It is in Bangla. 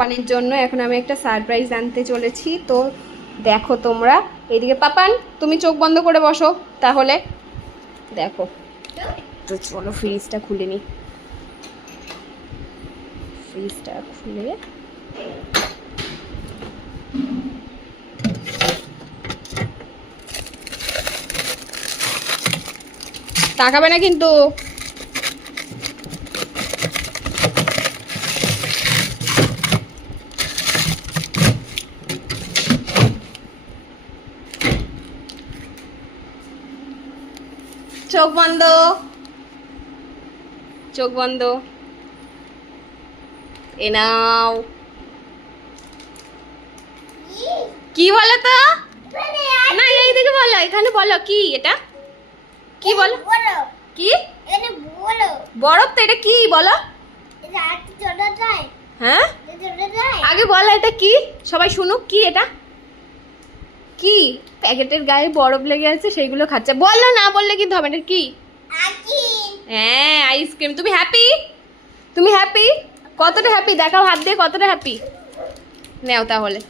পাপানের জন্য এখন আমি একটা সারপ্রাইজ আনতে চলেছি। তো দেখো তোমরা এইদিকে, পাপান তুমি চোখ বন্ধ করে বসো তাহলে। দেখো তো চলো ফ্রিজটা খুলে নি। ফ্রিজটা খুলে তাকাবে না কিন্তু। চোখ বন্ধ, চোখ বন্ধ। এ নাও। কি বলো তো? না এইদিকে বলো, এখানে বলো কি এটা, কি বলো, কি বরফ? তো এটা কি বলো? হ্যাঁ আগে বলো এটা কি, সবাই শুনুক। কি এটা? কি প্যাকেটের গায়ে বরফ লেগে আছে সেইগুলো খাচ্ছে? বললো, না বললে কিন্তু হবে। এটা কি? হ্যাঁ আইসক্রিম। তুমি হ্যাপি? তুমি হ্যাপি? কতটা হ্যাপি দেখাও হাত দিয়ে, কতটা হ্যাপি। নাও তাহলে।